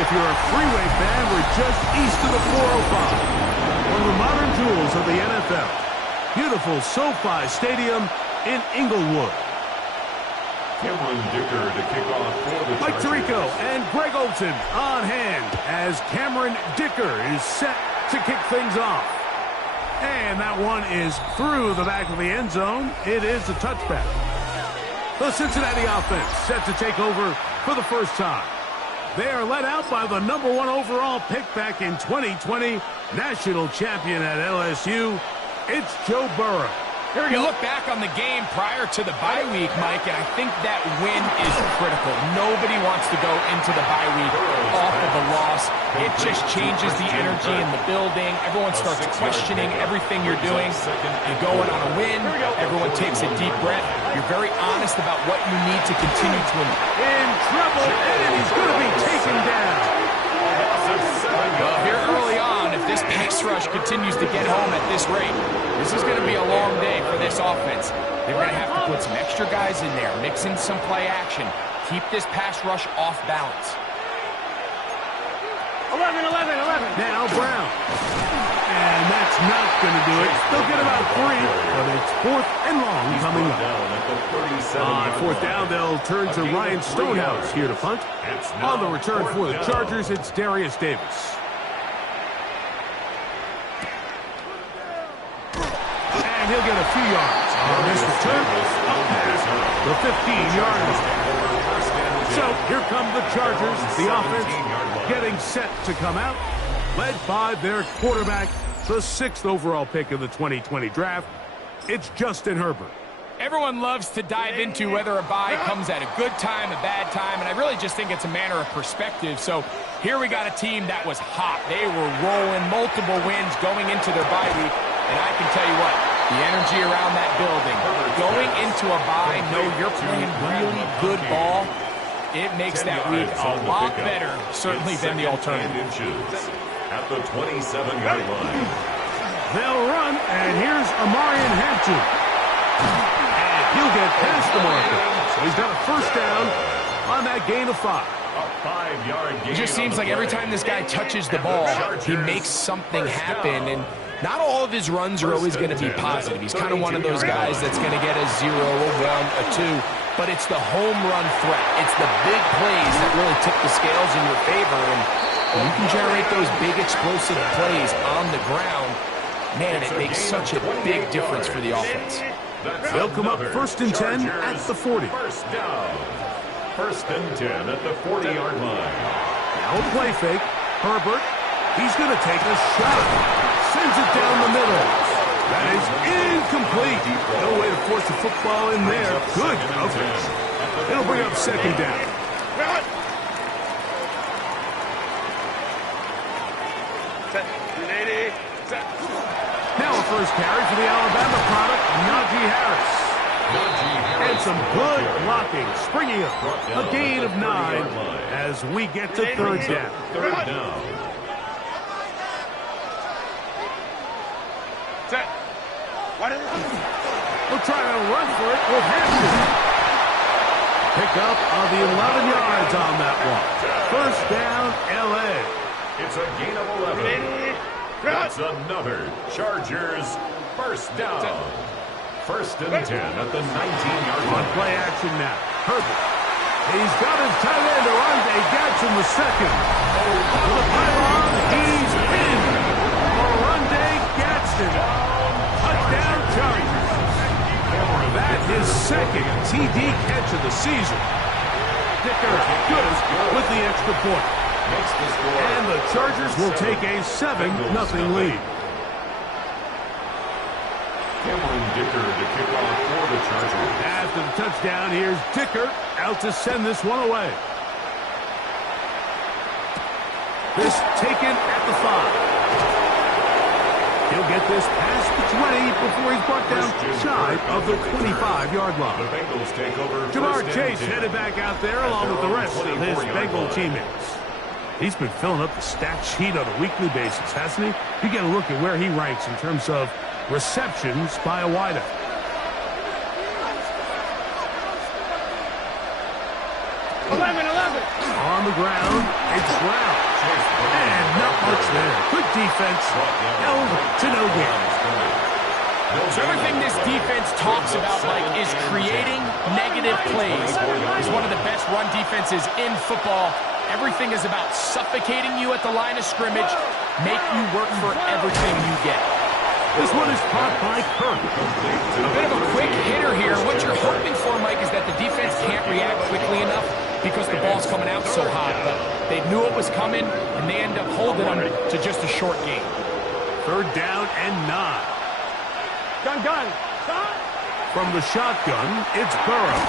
If you're a freeway fan, we're just east of the 405. One of the modern jewels of the NFL. Beautiful SoFi Stadium in Inglewood. Cameron Dicker to kick off for the Mike Chargers. Tirico and Greg Olson on hand as Cameron Dicker is set to kick things off. And that one is through the back of the end zone. It is a touchback. The Cincinnati offense set to take over for the first time. They are led out by the #1 overall pick back in 2020, national champion at LSU. It's Joe Burrow. You look back on the game prior to the bye week, Mike, and I think that win is critical. Nobody wants to go into the bye week off of a loss. It just changes the energy in the building. Everyone starts questioning everything you're doing. You go in on a win. Everyone takes a deep breath. You're very honest about what you need to continue to improve. In trouble, and he's going to be taken down. Well, here early on, if this pass rush continues to get home at this rate, this is going to be a long day for this offense. They're going to have to put some extra guys in there, mix in some play action, keep this pass rush off balance. 11. Now Brown. And that's not going to do it. They'll get about 3, but it's 4th and long coming up. On 4th down, they'll turn to Ryan Stonehouse here to punt. On the return for the Chargers, it's Darius Davis. And he'll get a few yards on this return. The 15-yard line. So here come the Chargers, the offense getting set to come out, led by their quarterback, the 6th overall pick of the 2020 draft. It's Justin Herbert. Everyone loves to dive into whether a bye comes at a good time, a bad time, and I really just think it's a matter of perspective. So here we got a team that was hot. They were rolling, multiple wins going into their bye week, and I can tell you what, the energy around that building, going into a bye, know you're playing really good ball, it makes that week a lot better, certainly than the alternative. At the 27-yard line. They'll run, and here's Amarian Hampton. And he'll get past the marker. So he's got a first down on that gain of 5. A 5-yard gain. It just seems like every time this guy touches the ball, he makes something happen, and not all of his runs are always going to be positive. He's kind of one of those guys that's going to get a 0, a 1, a 2, but it's the home run threat. It's the big plays that really tip the scales in your favor, and when you can generate those big explosive plays on the ground, man, it makes such a big difference for the offense. They'll come up 1st and 10 at the 40. First down. 1st and 10 at the 40-yard line. Now a play fake. Herbert, he's going to take a shot. Sends it down the middle. That is incomplete. No way to force the football in there. Good coverage. It'll bring up 2nd down. Now a first carry for the Alabama product, Najee Harris. And some good blocking, springing up. A gain of 9 as we get to 3rd down. 3rd down. We'll try to run for it with Hampton. Pick up of the 11 yards on that one. First down, LA. It's a gain of 11. That's another Chargers first down. 1st and 10 at the 19-yard line. On play action now. Herbert. He's got his tight end, Orlando Gadsden the second. On the pylon, he's in. Orlando Gadsden. Touchdown Chargers. That is 2nd TD catch of the season. Dicker good with the extra point. And the Chargers will take a 7-0 lead. Cameron Dicker to kick off for the Chargers. After the touchdown, here's Dicker out to send this one away. This taken at the 5. He'll get this past the 20 before he's brought down shy of the 25-yard line. The Bengals take over. Jamar Chase headed back out there along with the rest of his Bengal teammates. He's been filling up the stat sheet on a weekly basis, hasn't he? You get a look at where he ranks in terms of receptions by a wideout. On the ground, it's Brown. And not much there. Good defense. Held to no gain. So everything this defense talks about, Mike, is creating negative plays. It's one of the best run defenses in football. Everything is about suffocating you at the line of scrimmage, make you work for everything you get. This one is caught by Kirk. A bit of a quick hitter here. What you're hoping for, Mike, is that the defense can't react quickly enough because the ball's coming out so hot. But they knew it was coming, and they end up holding them to just a short gain. 3rd down and 9. Gun. From the shotgun, it's Burrow.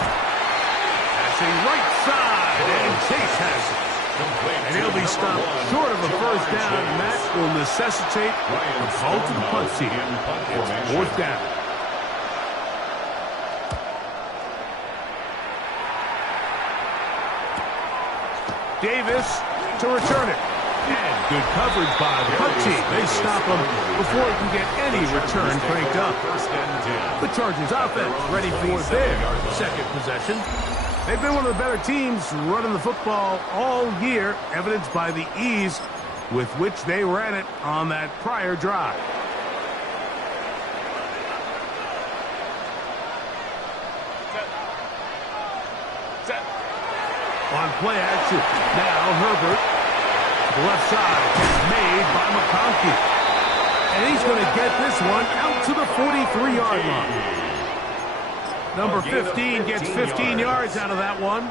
Passing right side, and Chase has it. And he'll be stopped short of a 1st down, and that will necessitate a call to the punt team. It's 4th down. Davis to return it. And good coverage by the punt team. They stop him before he can get any return cranked up. The Chargers offense ready for their 2nd possession. They've been one of the better teams running the football all year, evidenced by the ease with which they ran it on that prior drive. On play action, now Herbert. The left side is made by McConkey. And he's going to get this one out to the 43-yard line. Number 15 gets 15 yards out of that one.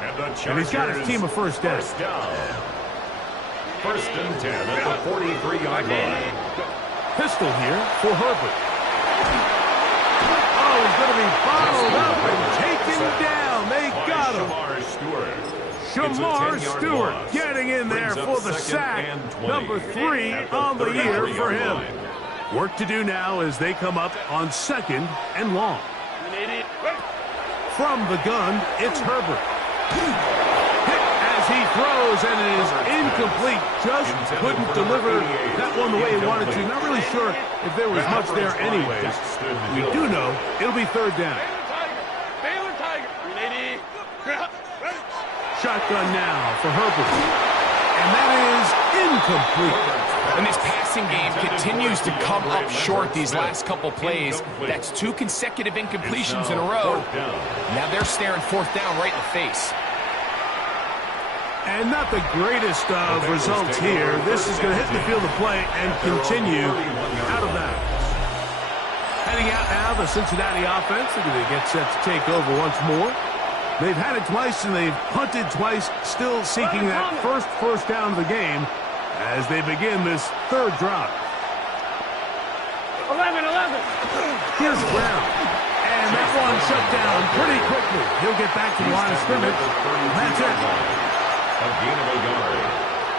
And he's got his team a 1st down. 1st and 10 at the 43-yard line. Pistol here for Herbert. Oh, he's going to be bottled up and taken down. They got him. Shamar Stewart getting in there for the sack. Number 3 on the year for him. Work to do now as they come up on 2nd and long. From the gun, it's Herbert. Hit as he throws, and it is incomplete. Just couldn't deliver that one the way he wanted to. Not really sure if there was much there anyways. We do know it'll be 3rd down. Shotgun now for Herbert. And that is incomplete. And this passing game continues to come up short these last couple plays. That's 2 consecutive incompletions in a row. Now they're staring 4th down right in the face. And not the greatest of results here. This is going to hit the field of play and continue out of bounds. Heading out now, the Cincinnati offense. They're going to get set to take over once more. They've had it twice, and they've punted twice, still seeking that first down of the game as they begin this 3rd drive. 11. Here's Brown. And that one shut down pretty quickly. He'll get back to the line of scrimmage. That's it. A gain of a yard.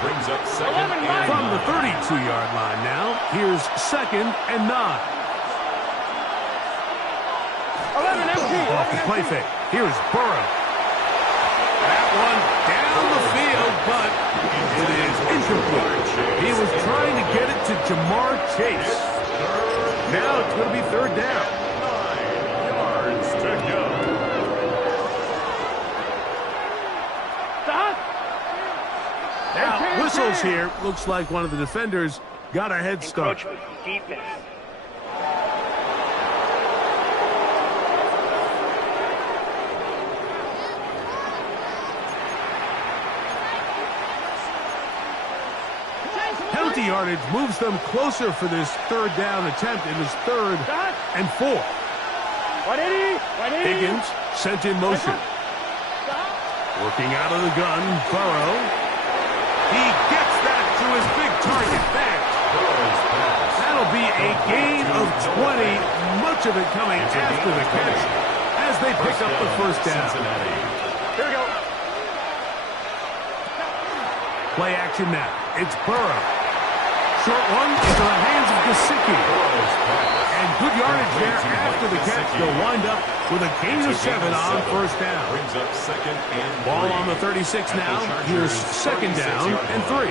Brings up 2nd and 9. From the 32-yard line now, here's 2nd and 9. 11 empty. Off the play fake. Here's Burrow. That one down the field, but it is incomplete. He was trying to get it to Jamar Chase. Now it's going to be 3rd down. 9 yards to go. Now, whistles here. Looks like one of the defenders got a head start. Defense. Penalty yardage moves them closer for this 3rd down attempt. It is 3rd and 4. 180. Higgins sent in motion. Working out of the gun, Burrow. He gets that to his big target. That'll be a gain of 20. Much of it coming after the catch as they pick up the 1st down. Here we go. Play action now. It's Burrow. Short one into the hands of Gesicki. And good yardage there after the catch. They'll wind up with a gain of 7 on 1st down. Brings up 2nd and Ball on the 36 now. Here's 2nd down and 3.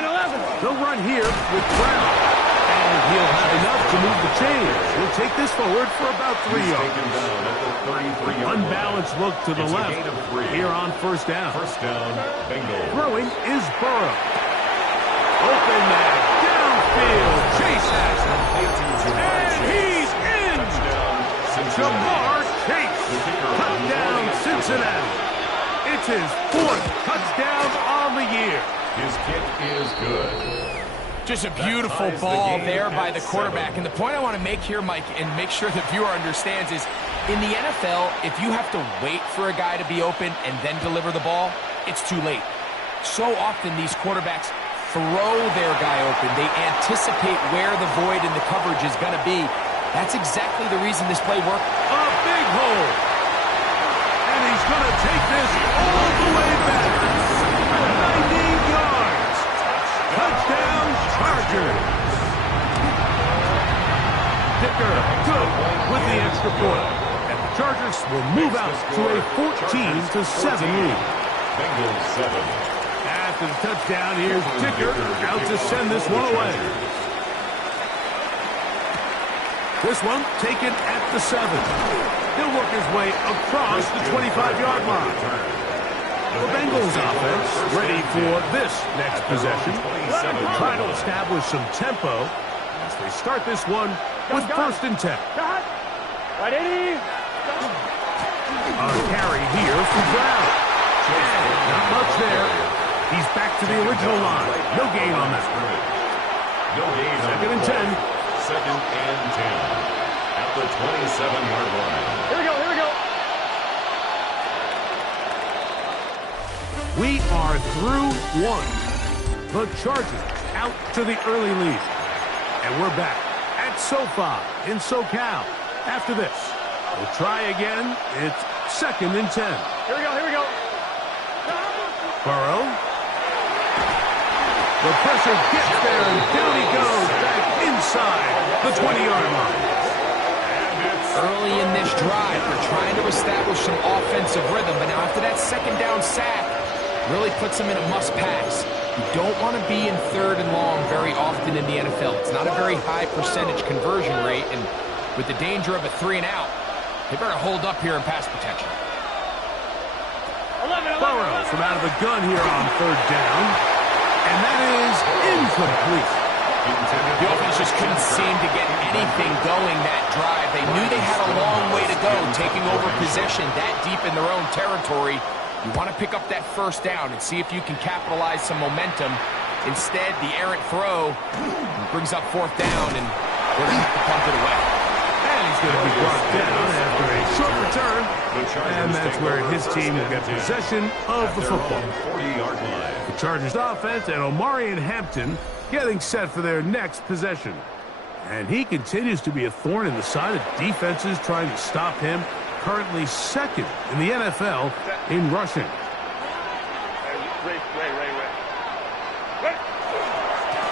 11. They'll run here with Brown. And think he'll have enough to move the chains. He'll take this forward for about 3 yards. Taken down at the 33-yard line. Unbalanced look to the It's a left gain of 3. here on first down. First down, Bengals. Throwing is Burrow. Open man, downfield. Chase has him. And he's in. Jamar Chase. Touchdown, Cincinnati. It's his 4th touchdown on the year. His kick is good. Just a beautiful ball there by the quarterback. And the point I want to make here, Mike, and make sure the viewer understands is, in the NFL, if you have to wait for a guy to be open and then deliver the ball, it's too late. So often these quarterbacks throw their guy open. They anticipate where the void in the coverage is going to be. That's exactly the reason this play worked. A big hole. And he's going to take this all the way back. 90 yards. Touchdown, Chargers. Dicker, good with the extra point. And the Chargers will move out to a 14-7 lead. Bengals 7. After the touchdown, here's Dicker out to send this one away. This one taken at the 7. He'll work his way across the 25-yard line. The Bengals offense ready for this next possession. Try to establish some tempo as they start this one with 1st and 10. Right, 80. A carry here from Brown. And not much there. He's back to the original line. No gain on that. No gain. 2nd and 10. 2nd and 10 at the 27-yard line. Here we go, here we go. We are through 1. The Chargers out to the early lead. And we're back at SoFi in SoCal. After this, we'll try again. It's 2nd and 10. Here we go, here we go. Burrow. The pressure gets there, and down he goes back inside the 20-yard line. Early in this drive, they're trying to establish some offensive rhythm, but now after that 2nd down sack, really puts them in a must-pass. You don't want to be in 3rd and long very often in the NFL. It's not a very high percentage conversion rate, and with the danger of a 3-and-out, they better hold up here in pass protection. Burrow from out of the gun here on 3rd down, and that is incomplete. The offense just couldn't seem to get anything going that drive. They knew they had a long way to go, taking over possession that deep in their own territory. You want to pick up that 1st down and see if you can capitalize some momentum. Instead, the errant throw brings up 4th down, and we're going to have to punt it away. And he's going to be brought down after a short return, and that's where his team will get possession of the football. 40-yard line. The Chargers offense and Omarion Hampton getting set for their next possession. And he continues to be a thorn in the side of defenses trying to stop him. Currently 2nd in the NFL in rushing.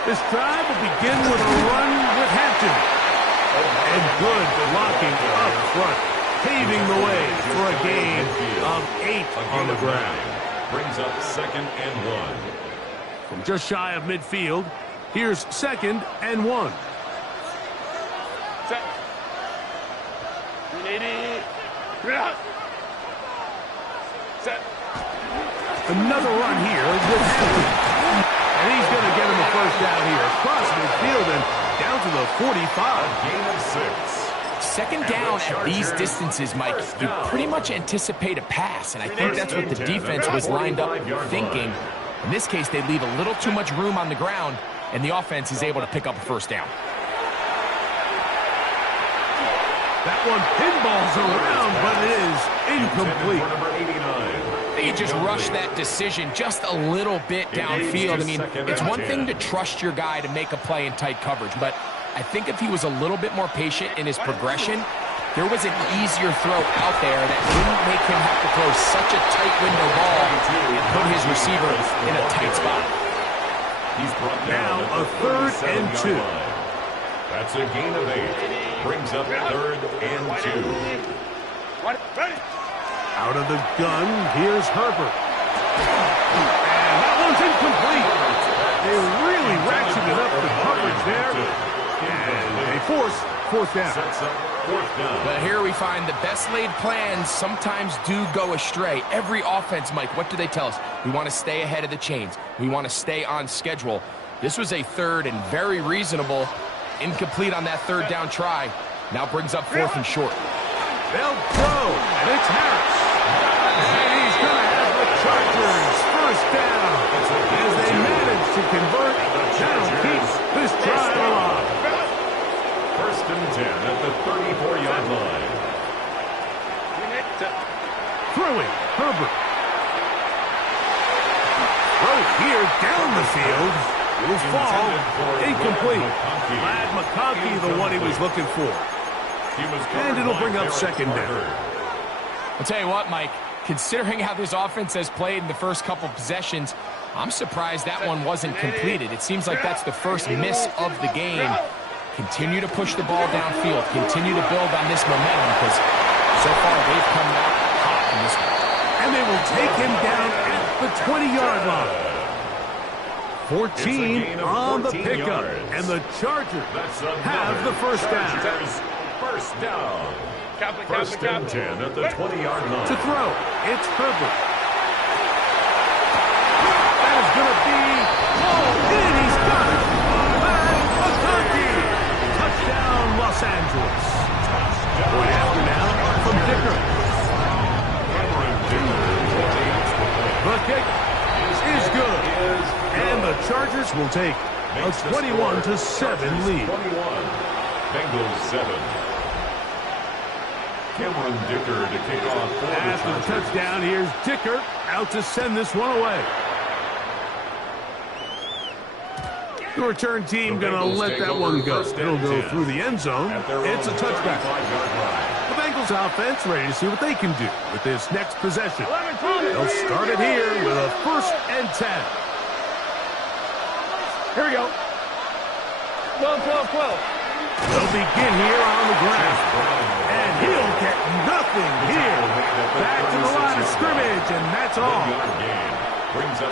This drive will begin with a run with Hampton. And good blocking up front, paving the way for a gain of 8 on the ground. Brings up 2nd and 1. From just shy of midfield, here's 2nd and 1. Set. 180. Set. Another run here with Hampton. And he's going to get him a 1st down here across midfield and down to the 45. Gain of 6. 2nd down at these distances, Mike, you pretty much anticipate a pass, and I think that's what the defense was lined up thinking. In this case, they leave a little too much room on the ground, and the offense is able to pick up a 1st down. That one pinballs around, but it is incomplete. Number 89. They just rushed that decision just a little bit downfield. I mean, it's one thing to trust your guy to make a play in tight coverage, but I think if he was a little bit more patient in his progression, there was an easier throw out there that wouldn't make him have to throw such a tight window ball and put his receiver in a tight spot. He's brought Now down a 3rd and 2. That's a gain of 8. Brings up 3rd and 2. Out of the gun, here's Herbert. And that one's incomplete. They really ratcheted up the coverage there. And They force fourth down. Sets up fourth down. But here we find the best laid plans sometimes do go astray. Every offense, Mike, what do they tell us? We want to stay ahead of the chains. We want to stay on schedule. This was a third and very reasonable. Incomplete on that third down try. Now brings up fourth and short. They'll throw, and it's Harris. And he's going to have the Chargers first down. As they manage to convert, that'll keep this drive alive. First and 10 at the 34-yard line. Throwing, Herbert. Throw here down the field. Will fall. Incomplete. Glad McConkey, the one he was looking for. And it'll bring up second down. I'll tell you what, Mike, considering how this offense has played in the first couple possessions, I'm surprised that one wasn't completed. It seems like that's the first miss of the game. Continue to push the ball downfield. Continue to build on this momentum because so far they've come out hot in this one. And they will take him down at the 20-yard line. 14 on the pickup. And the Chargers have the first down. First down. First and 10 at the 20-yard line. To throw, it's Herbert. That is going to be hauled in. He's got it. And McConkey. Touchdown, Los Angeles. Point after now from Dicker. The kick is good. And the Chargers will take a 21-7 lead. 21. Bengals 7. Cameron Dicker to kick off for After the touchdown, here's Dicker out to send this one away. The return team going to let that one go. It'll go through the end zone. It's a touchback. The Bengals offense ready to see what they can do with this next possession. They'll start it here with a first and 10. Here we go. 12, 12, 12. They'll begin here on the ground. And he'll get nothing here. Back to the line of scrimmage, and that's all.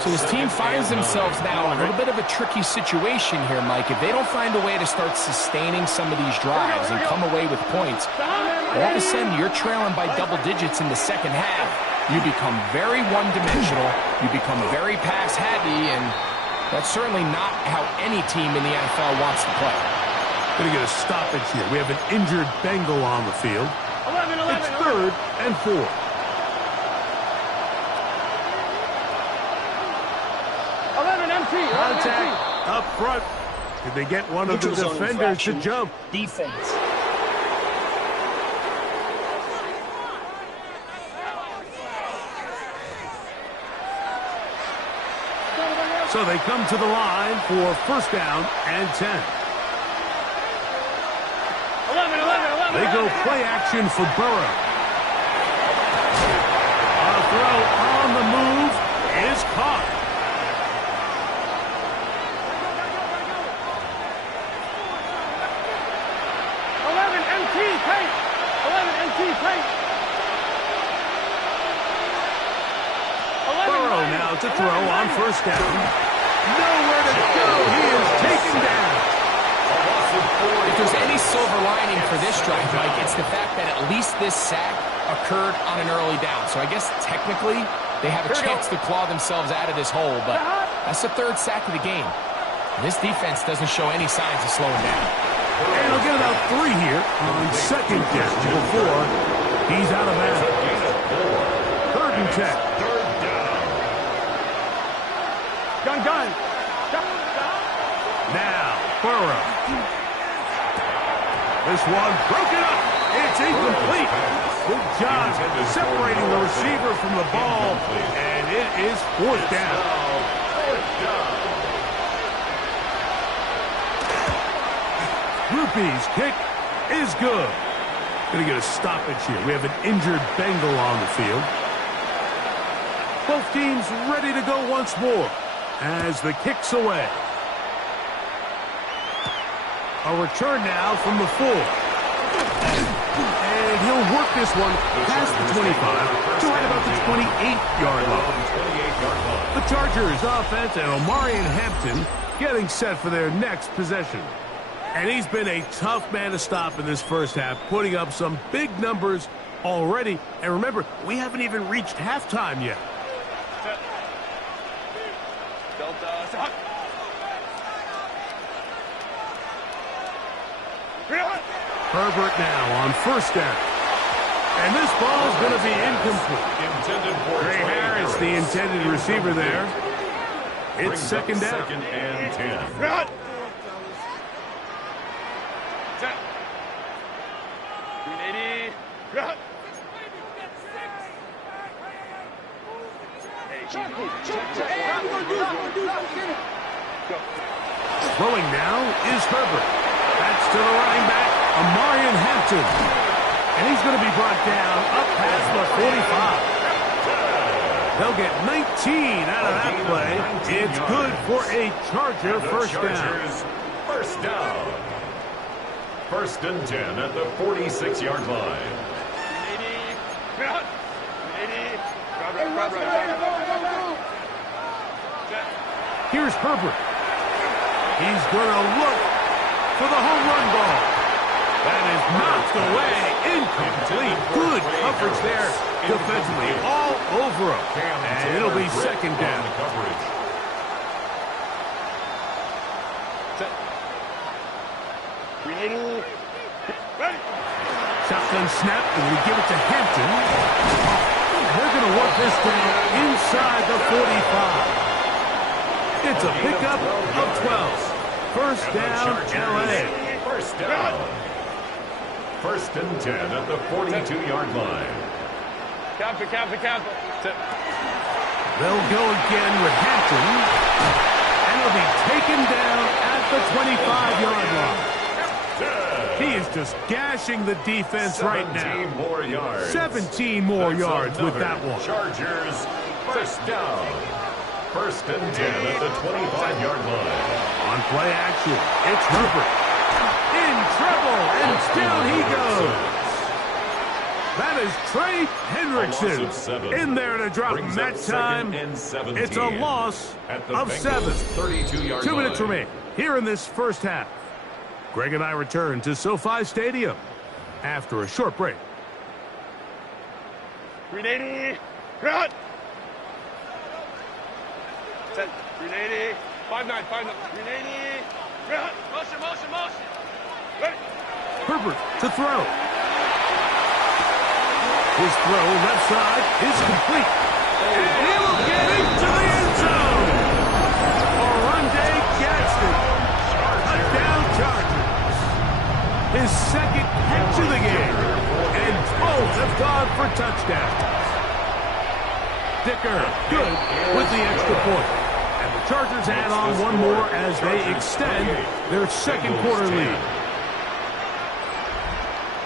So this team finds themselves now in a little bit of a tricky situation here, Mike. If they don't find a way to start sustaining some of these drives and come away with points, all of a sudden you're trailing by double digits in the second half. You become very one-dimensional. You become very pass-heavy, and that's certainly not how any team in the NFL wants to play. Going to get a stoppage here. We have an injured Bengal on the field. 11, It's third and 4. 11 MT. Contact up front. Did they get one of the defenders to jump? Defense. So they come to the line for first down and 10. 11. They go play action for Burrow. A throw on the move is caught. 11 MT paint. 11 MT paint. Burrow now to throw on first down. Nowhere to go. He is taken down. If there's any silver lining for this drive, Mike, it's the fact that at least this sack occurred on an early down. So I guess technically they have a chance to claw themselves out of this hole, but that's the third sack of the game. This defense doesn't show any signs of slowing down. And he'll get about 3 here on second down before he's out of bounds. Third and 10. Gun. Now, Burrow. This one broken up. It's incomplete. Good job separating the receiver from the ball, and it is fourth down. Rupee's kick is good. Going to get a stoppage here. We have an injured Bengal on the field. Both teams ready to go once more as the kick's away. A return now from the 4. And he'll work this one past the 25 to right about the 28-yard line. The Chargers offense and Omarion Hampton getting set for their next possession. And he's been a tough man to stop in this first half, putting up some big numbers already. And remember, we haven't even reached halftime yet. Herbert now on first down. And this ball is going to be incomplete. Trey Harris, the intended receiver there. It's second down. Second and 10. Throwing now is Herbert. That's to the running back, Amarian Hampton. And he's going to be brought down up past the 45. They'll get 19 out of that play. It's good for a Charger first down. First down. First and 10 at the 46-yard line. Here's Herbert. He's going to look for the home run ball. That is knocked away. Incomplete. Good coverage there defensively. All over him. And it'll be second down. Shotgun snap, and we give it to Hampton. They're going to work this down inside the 45. It's a pickup of 12. First down, LA. First down. First and 10 at the 42-yard line. Count. They'll go again with Hampton. And he'll be taken down at the 25-yard line. He is just gashing the defense right now. 17 more yards. 17 more yards with that one. Chargers, first down. First and 10 at the 25-yard line. On play action, it's Herbert. In trouble, and down he goes. That is Trey Hendrickson in there to drop him that time. It's a loss of 7. 32-yard 2 minutes line. remain here in this first half. Greg and I return to SoFi Stadium after a short break. 380. Cut. 380. 5-9. 380. Cut. Motion. Ready. Herbert to throw. His throw left side is complete. And he will get into the end zone. Orlando Gadsden. Touchdown Chargers. His second catch of the game. And both have gone for touchdowns. Dicker good with the extra point. And the Chargers add on one more as they extend their second quarter lead.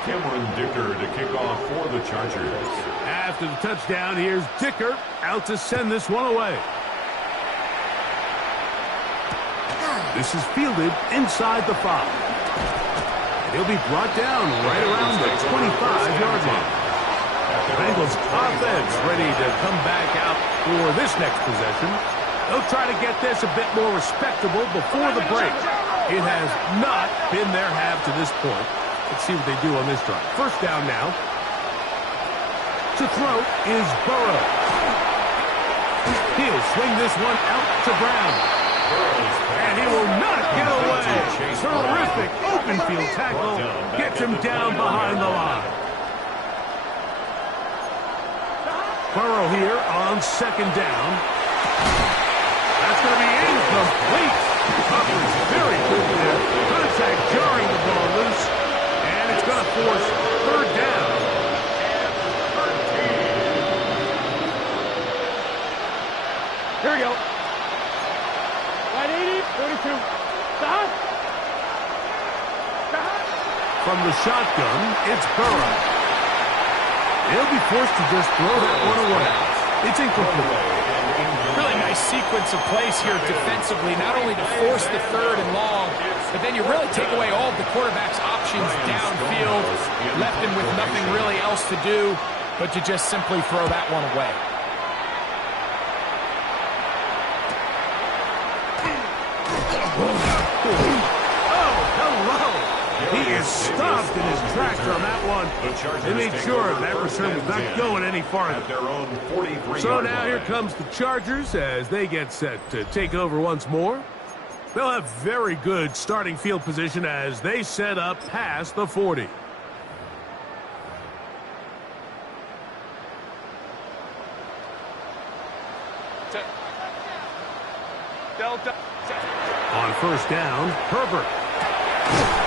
Cameron Dicker to kick off for the Chargers. After the touchdown, here's Dicker out to send this one away. This is fielded inside the 5. And he'll be brought down right around the 25-yard line. The Bengals offense ready to come back out for this next possession. They'll try to get this a bit more respectable before the break. It has not been their half to this point. Let's see what they do on this drive. First down now. To throw is Burrow. He'll swing this one out to Brown. And he will not get away. Terrific open field tackle. Gets him down behind the line. Burrow here on second down. That's going to be incomplete. Coverage very good there. Contact jarring the ball loose. And it's going to force third down. Here we go. 180, 42. Stop. From the shotgun, it's Burrow. He'll be forced to just throw that one away. It's incomplete. Really nice sequence of plays here defensively, not only to force the third and long, but then you really take away all of the quarterback's options downfield, left him with nothing really else to do but to just simply throw that one away. Oh, hello. He is stopped in his tracks on that one. They made sure that return was not going any farther. So now here comes the Chargers as they get set to take over once more. They'll have very good starting field position as they set up past the 40. Delta. On first down, Herbert.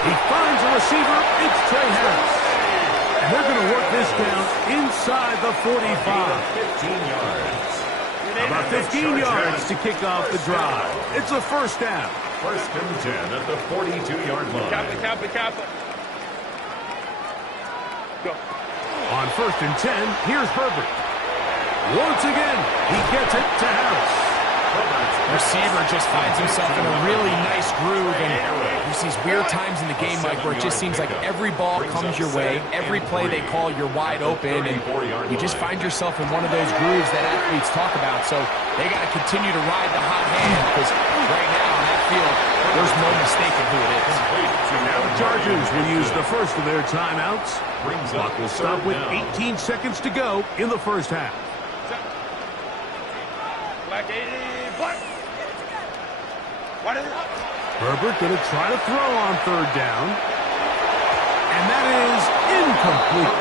He finds a receiver. It's Trey Harris. And they're going to work this down inside the 45. 15 yards. About 15 yards to kick off the drive. It's a first down. First and 10 at the 42-yard line. Cap. Go. On first and 10, here's Herbert. Once again, he gets it to Harris. Receiver just finds himself in a really nice groove, and there's these weird times in the game, Mike, where it just seems like every ball comes your way, every play they call, you're wide open, and you just find yourself in one of those grooves that athletes talk about. So they got to continue to ride the hot hand, because right now on that field, there's no mistaking who it is. Now the Chargers will use the first of their timeouts. Clock will stop with 18 seconds to go in the first half. Black 80. Black. What is it? Herbert going to try to throw on third down. And that is incomplete.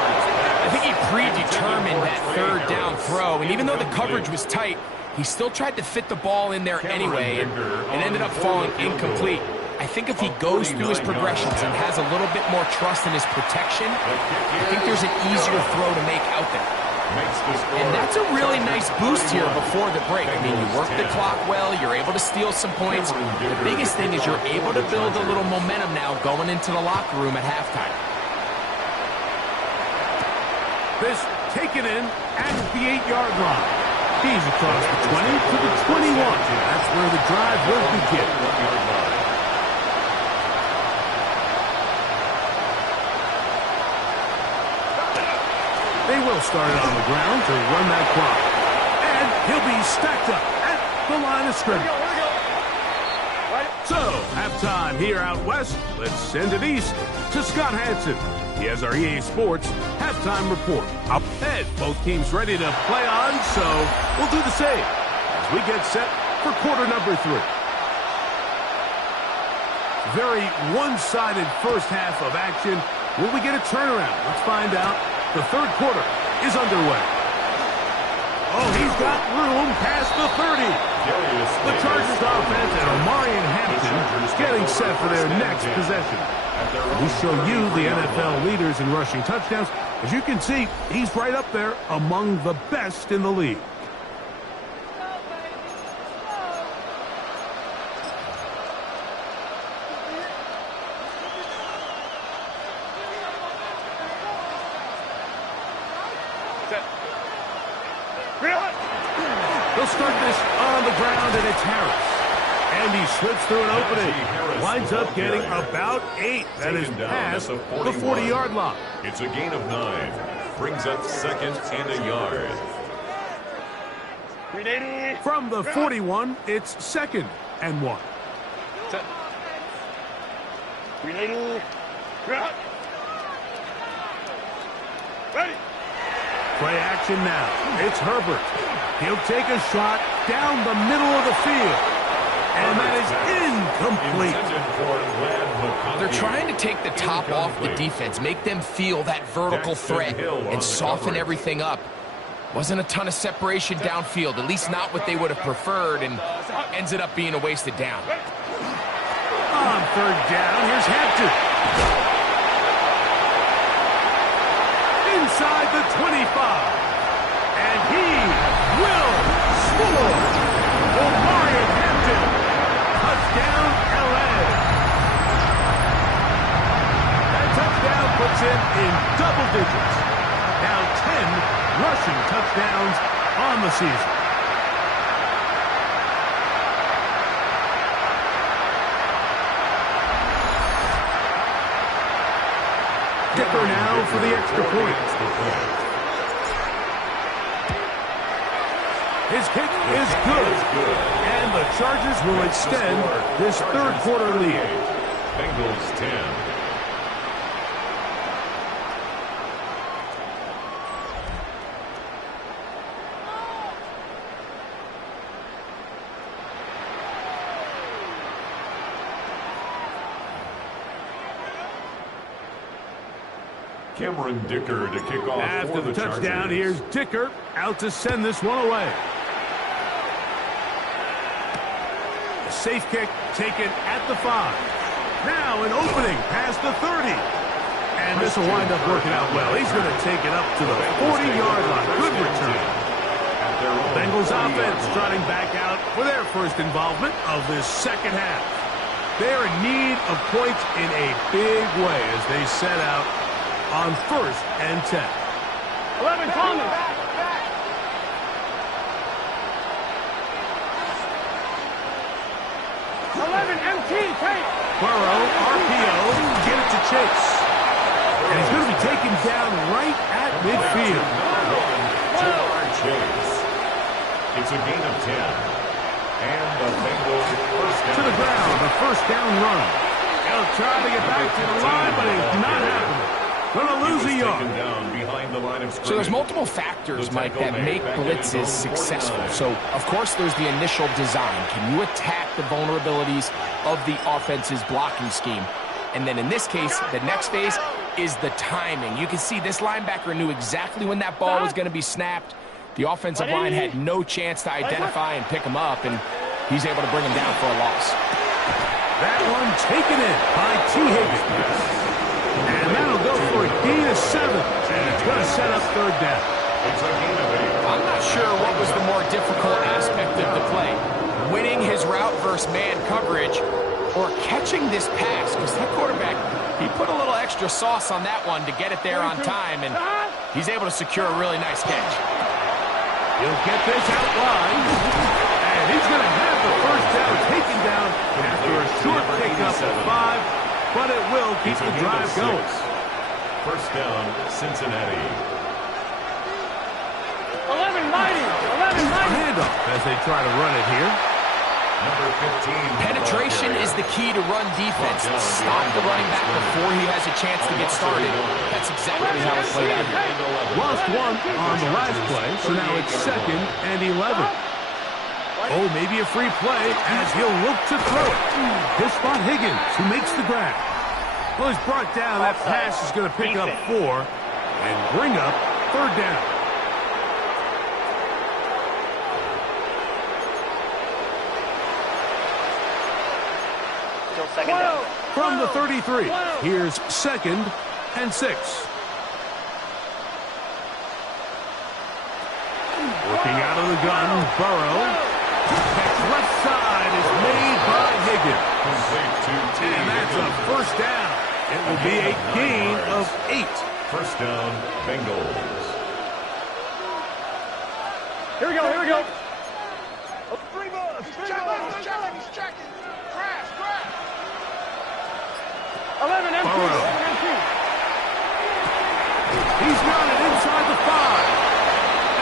I think he predetermined that third down throw, and even though the coverage was tight, he still tried to fit the ball in there anyway, and it ended up falling incomplete. I think if he goes through his progressions and has a little bit more trust in his protection, I think there's an easier throw to make out there. And that's a really nice boost here before the break. I mean, you work the clock well, you're able to steal some points. The biggest thing is you're able to build a little momentum now going into the locker room at halftime. This taken in at the 8-yard line. He's across the 20 to the 21. That's where the drive will begin. They will start it on the ground to run that clock. And he'll be stacked up at the line of scrimmage. So, halftime here out west. Let's send it east to Scott Hansen. He has our EA Sports halftime report. Up ahead, both teams ready to play on, so we'll do the same as we get set for quarter number 3. Very one-sided first half of action. Will we get a turnaround? Let's find out. The third quarter is underway. Oh, he's got room past the 30. The Chargers offense and Omarion Hampton getting set for their next possession. We show you the NFL leaders in rushing touchdowns. As you can see, he's right up there among the best in the league. They'll start this on the ground, and it's Harris. And he slips through an opening. Winds up getting about 8. That is past the 40-yard line. It's a gain of 9. Brings up second and a yard. From the 41, it's second and 1. Ready. Play action now. It's Herbert. He'll take a shot down the middle of the field. And that is incomplete. They're trying to take the top off the defense, make them feel that vertical threat, and soften everything up. Wasn't a ton of separation downfield, at least not what they would have preferred, and ends it up being a wasted down. On third down, here's Hampton. Inside the 25. And he will score. Omarion Hampton. Touchdown, LA. That touchdown puts him in double digits. Now 10 rushing touchdowns on the season. Kicker now for the extra point. His kick is good. And the Chargers will extend this third quarter lead. Bengals 10. Cameron Dicker to kick off After for the touchdown, Chargers. here's Dicker out to send this one away. A safe kick taken at the 5. Now an opening past the 30. And this will wind up working out well. He's going to take it up to the 40-yard line. Good return. Bengals offense trotting back out for their first involvement of this second half. They're in need of points in a big way as they set out on 1st and 10. 11, Thomas. 11, MT, take. Burrow, RPO, get it to Chase. And he's going to be taken down right at midfield. Chase. It's a gain of 10. And the Bengals first down. To the ground, the first down run. They'll try to get back to the line, but it's not happening. Going to lose a yard. So there's multiple factors, Mike, that make blitzes successful. So, of course, there's the initial design. Can you attack the vulnerabilities of the offense's blocking scheme? And then in this case, the next phase is the timing. You can see this linebacker knew exactly when that ball was going to be snapped. The offensive line had no chance to identify and pick him up, and he's able to bring him down for a loss. That one taken in by T. Higgins. And that'll go for a gain of 7. And it's going to set up 3rd down. I'm not sure what was the more difficult aspect of the play. Winning his route versus man coverage or catching this pass. Because that quarterback, he put a little extra sauce on that one to get it there on time. And he's able to secure a really nice catch. He'll get this out wide. And he's going to have the first down taken down after a short pickup of 5. But it will keep the drive going. First down, Cincinnati. 11, Mighty. 11, Mighty. Handoff as they try to run it here. Number 15. Penetration is the key to run defense. Stop the running back before he has a chance to get started. That's exactly how it's played out here. Lost one on the last play, so now it's 2nd and 11. Oh, maybe a free play as he'll look to throw it. He'll spot Higgins, who makes the grab. Well, he's brought down. That pass is going to pick up 4 and bring up 3rd down. Still 2nd down. From the 33, here's 2nd and 6. Working out of the gun, Burrow. Catch left side is made by Higgins. And that's a first down. It will be a gain of 8. First down, Bengals. Here we go, here we go. 11, MT. Burrow. 11, MT. He's got it inside the 5.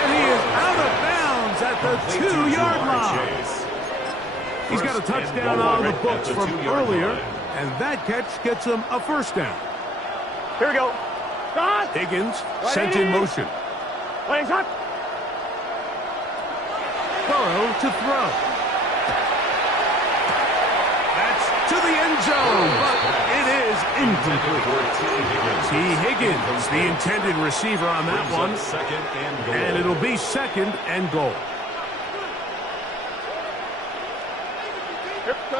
And he is out of bounds at the 2-yard line. He's got a touchdown on the books from earlier, and that catch gets him a first down. Here we go. Stop. Higgins sent in motion. Playing shot. Burrow to throw. That's to the end zone, but it is incomplete. T. Higgins, the intended receiver on that one, and it'll be 2nd and goal.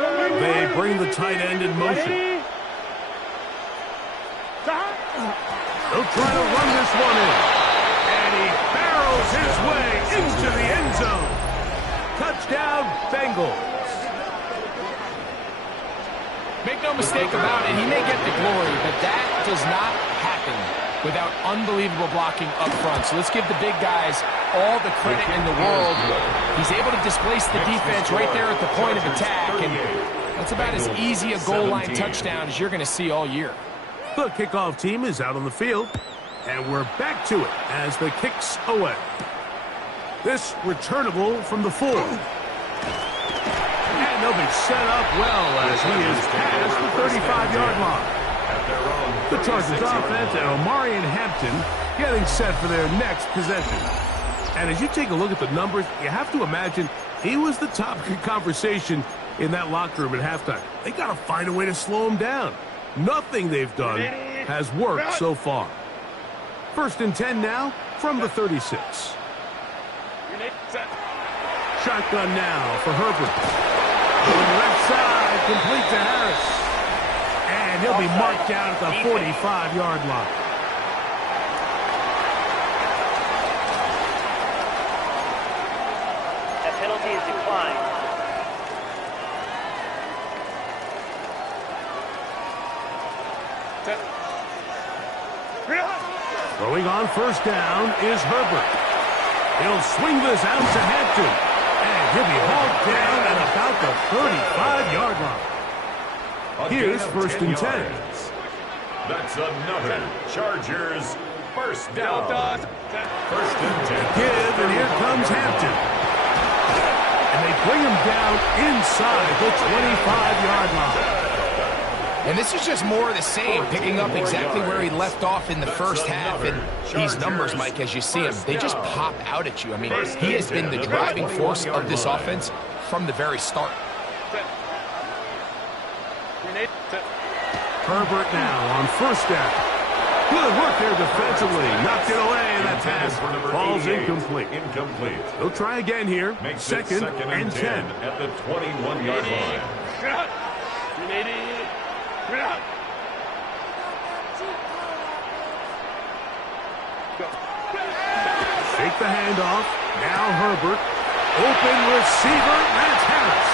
They bring the tight end in motion. They'll try to run this one in. And he barrels his way into the end zone. Touchdown, Bengals. Make no mistake about it, he may get the glory, but that does not happen without unbelievable blocking up front. So let's give the big guys all the credit in the world. He's able to displace the defense right there at the point of attack, and that's about as easy a goal line touchdown as you're going to see all year. The kickoff team is out on the field, and we're back to it as the kick's away. This returnable from the 4. And they'll be set up well as he is past the 35-yard line. The Chargers offense and Omarion Hampton getting set for their next possession. And as you take a look at the numbers, you have to imagine he was the topic of conversation in that locker room at halftime. They got to find a way to slow him down. Nothing they've done has worked so far. First and 10 now from the 36. Shotgun now for Herbert. On the left side, complete to Harris. And he'll be marked down at the 45-yard line. That penalty is declined. Throwing on first down is Herbert. He'll swing this out to Hampton. And he'll be hauled down at about the 35-yard line. Here's first and 10. That's another Chargers first down. First and 10. Give, and here comes Hampton. And they bring him down inside the 25-yard line. And this is just more of the same, picking up exactly where he left off in the first half. And these numbers, Mike, as you see them, they just pop out at you. I mean, he has been the driving force of this offense from the very start. Herbert now on first down. Good work there defensively. Knocked it away, and that pass falls incomplete. They'll try again here. Second and 10. At the 21-yard line. Shake the handoff. Now Herbert. Open receiver. That's Harris.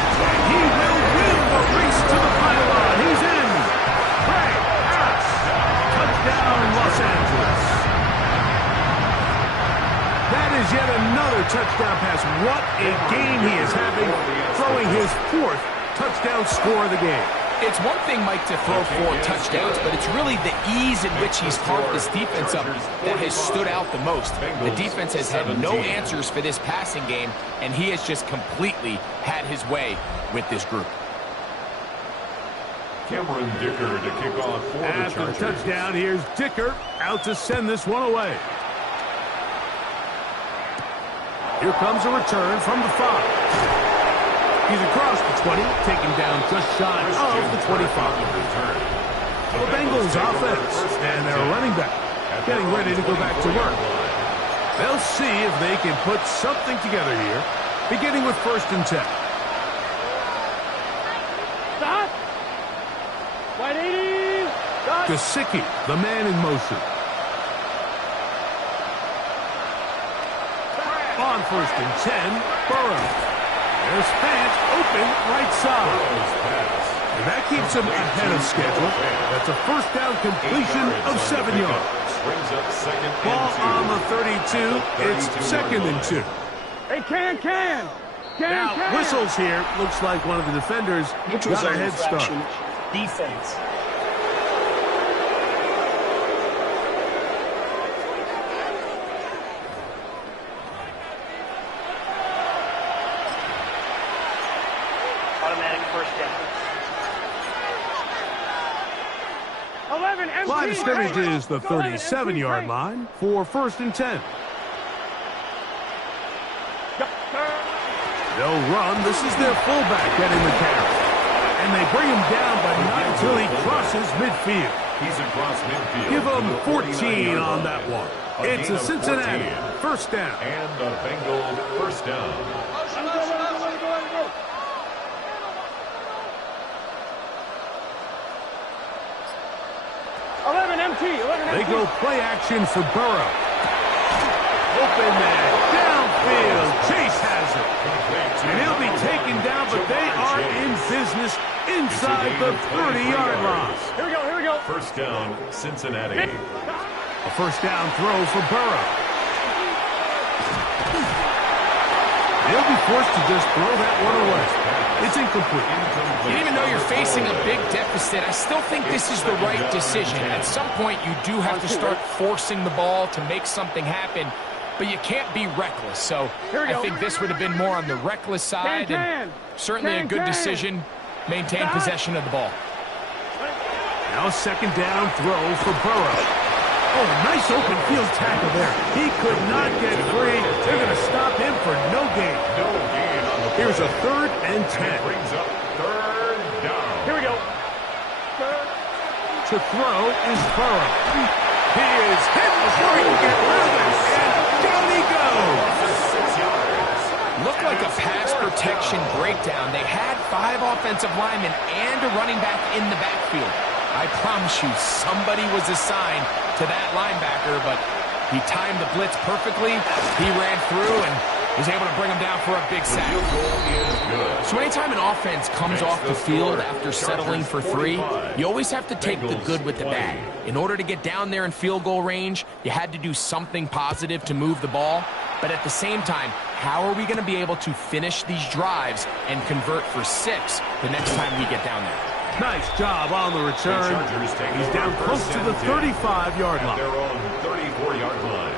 And he will win the race to the pylon. He's in. Great Harris. Touchdown, Los Angeles. That is yet another touchdown pass. What a game he is having, throwing his fourth touchdown score of the game. It's one thing, Mike, to throw 4 touchdowns, but it's really the ease in which he's carved this defense up that has stood out the most. The defense has had no answers for this passing game, and he has just completely had his way with this group. Cameron Dicker to kick off for the After the Chargers. touchdown, here's Dicker out to send this one away. Here comes a return from the 5. He's across the 20, taken down just shy of the 25. The Bengals offense and their running back getting ready to go back to work. They'll see if they can put something together here, beginning with first and 10. Stop. 180. Stop. Gesicki, the man in motion. On first and 10, Burrow. There's Fant open right side. And that keeps him ahead of schedule. That's a first down completion of 7 yards. Ball on the 32. It's second and 2. Hey, can. Now, whistles here. Looks like one of the defenders got a head start. Defense. Automatic first down. 11 empty. Line of scrimmage is the 37-yard line for first and 10. They'll run. This is their fullback getting the carry. And they bring him down, but not until he crosses midfield. He's across midfield. Give him 14 on that one. It's a Cincinnati first down. And a Bengal first down. They go play action for Burrow. Open man, downfield. Chase has it. And he'll be taken down, but they are in business inside the 30-yard line. Here we go. First down, Cincinnati. A first down throw for Burrow. They'll be forced to just throw that one away. It's incomplete. And even though you're facing a big deficit, I still think this is the right decision. At some point, you do have to start forcing the ball to make something happen, but you can't be reckless. So I think this would have been more on the reckless side, and certainly a good decision. Maintain possession of the ball. Now second down throw for Burrow. Oh, nice open field tackle there. He could not get free. They're going to stop him for no gain. Here's a third and 10. Brings up third down. Here we go. To throw is Burrow. He is hit before he can get rid of it, and down he goes. 6 yards. Looked like a pass protection breakdown. They had 5 offensive linemen and a running back in the backfield. I promise you, somebody was assigned to that linebacker, but he timed the blitz perfectly. He ran through and was able to bring him down for a big sack. Field goal is good. So anytime an offense comes off the field after settling for 3, you always have to take the good with the bad. In order to get down there in field goal range, you had to do something positive to move the ball. But at the same time, how are we going to be able to finish these drives and convert for 6 the next time we get down there? Nice job on the return. He's down close to the 35-yard line. Their own 34-yard line.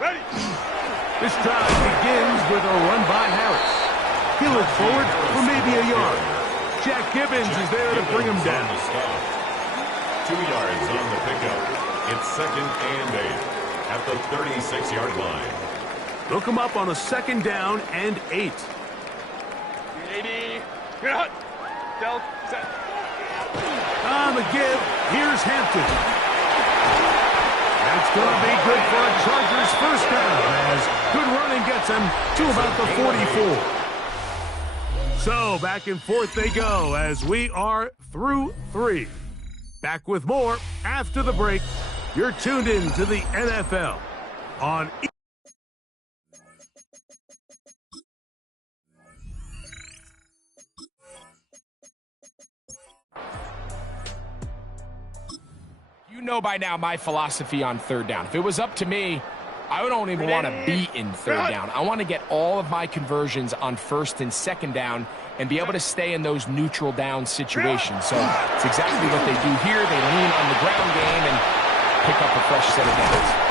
Ready. This drive begins with a run by Harris. He'll look forward for maybe a yard. Jack Gibbons is there to bring him down. 2 yards on the pickup. It's 2nd and 8 at the 36-yard line. Look him up on a 2nd down and 8. 80. Get out. Del. Set. On the give, here's Hampton. That's going to be good for a Chargers first down as good running gets him to about the 44. So back and forth they go as we are through 3. Back with more after the break. You're tuned in to the NFL on You know by now my philosophy on 3rd down. If it was up to me, I don't even want to be in 3rd down. I want to get all of my conversions on 1st and 2nd down and be able to stay in those neutral down situations. So it's exactly what they do here. They lean on the ground game and pick up a fresh set of downs.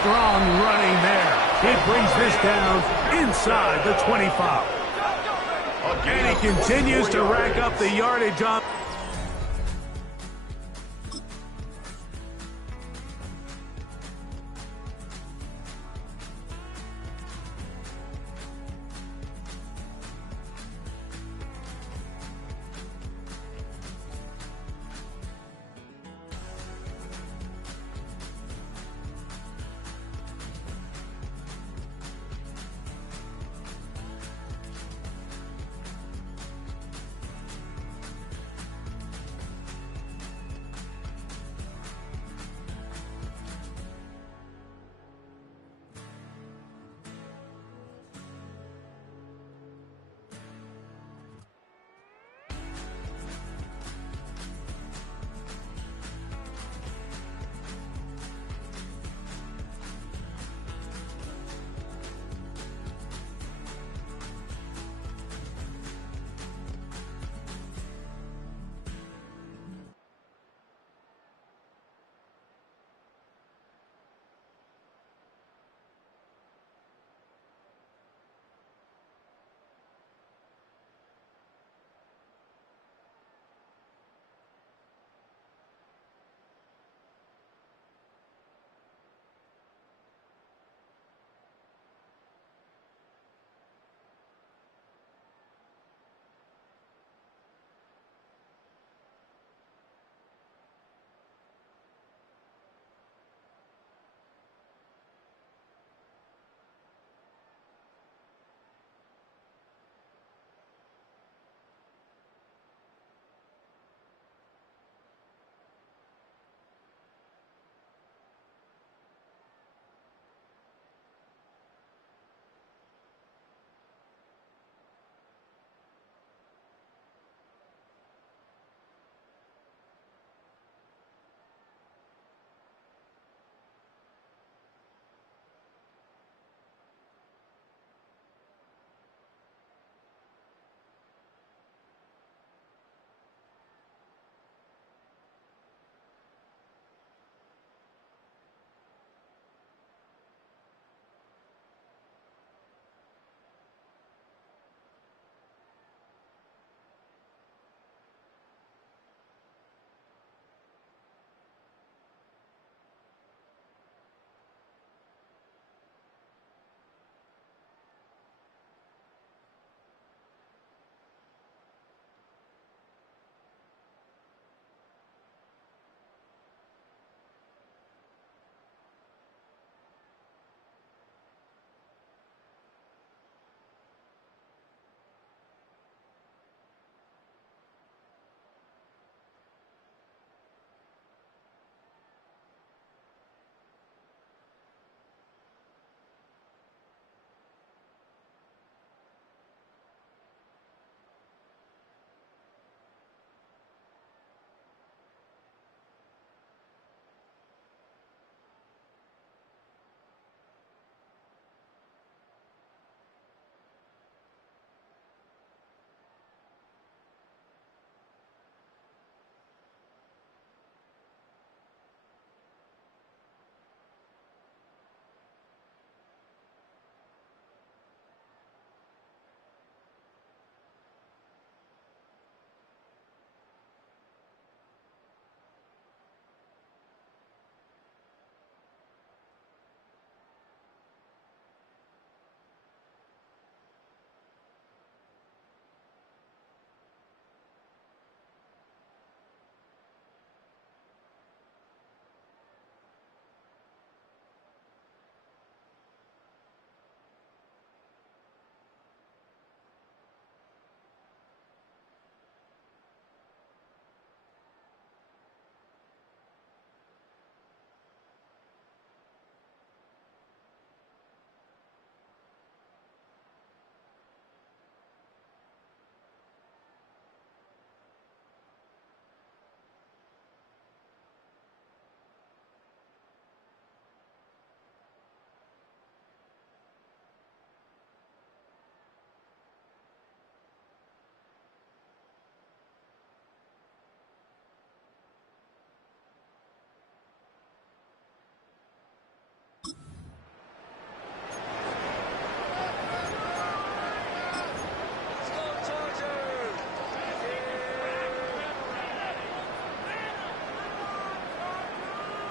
strong running there. He brings this down inside the 25. And he continues to rack up the yardage on.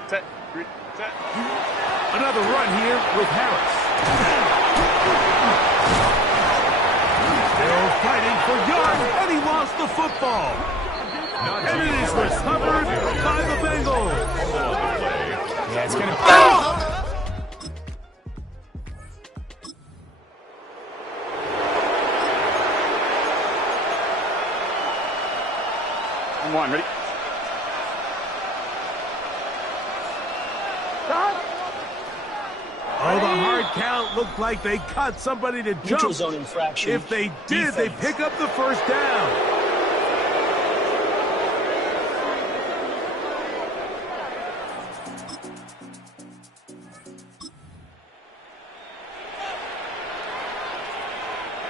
Set. Set. Another run here with Harris. Still fighting for yards, and he lost the football. And it is recovered by the Bengals. Yeah, it's going to... One, ready? Oh, the hard count looked like they caught somebody to jump. Neutral zone infraction. If they did, they pick up the first down.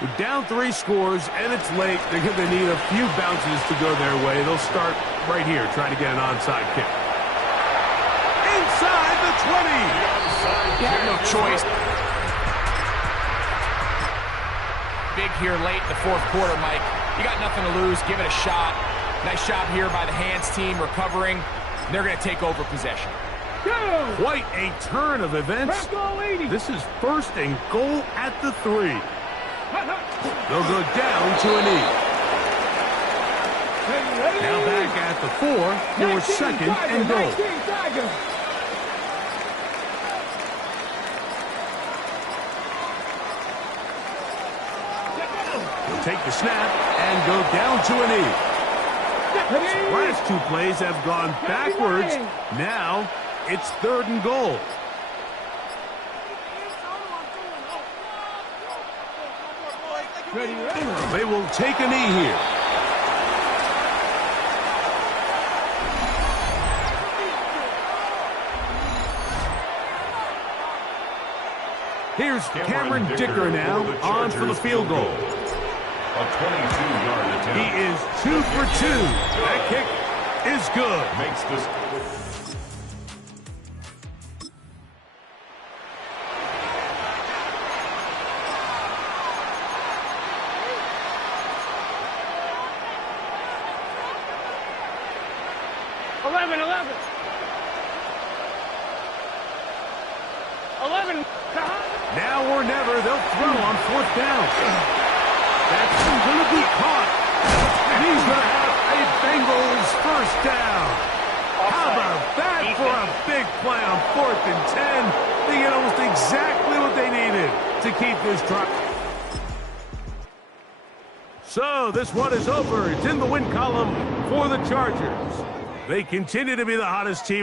We're down 3 scores, and it's late. They're going to need a few bounces to go their way. They'll start right here, trying to get an onside kick. Inside the 20. You have no choice. Big here late in the fourth quarter, Mike. You got nothing to lose. Give it a shot. Nice job here by the hands team recovering. They're going to take over possession. Quite a turn of events. This is first and goal at the 3. They'll go down to a knee. Now back at the 4 for second and goal. They'll take the snap and go down to a knee. Last 2 plays have gone backwards. Now it's third and goal. They will take a knee here. Here's Cameron Dicker now on for the field goal. A 22-yard attempt. He is 2 for 2. That kick is good. Makes this... Now or never, they'll throw on 4th down. That's going to be caught. And he's going to have a Bengals first down. How about that for a big play on 4th and 10? They get almost exactly what they needed to keep this drive. So this one is over. It's in the win column for the Chargers. They continue to be the hottest team.